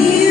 you.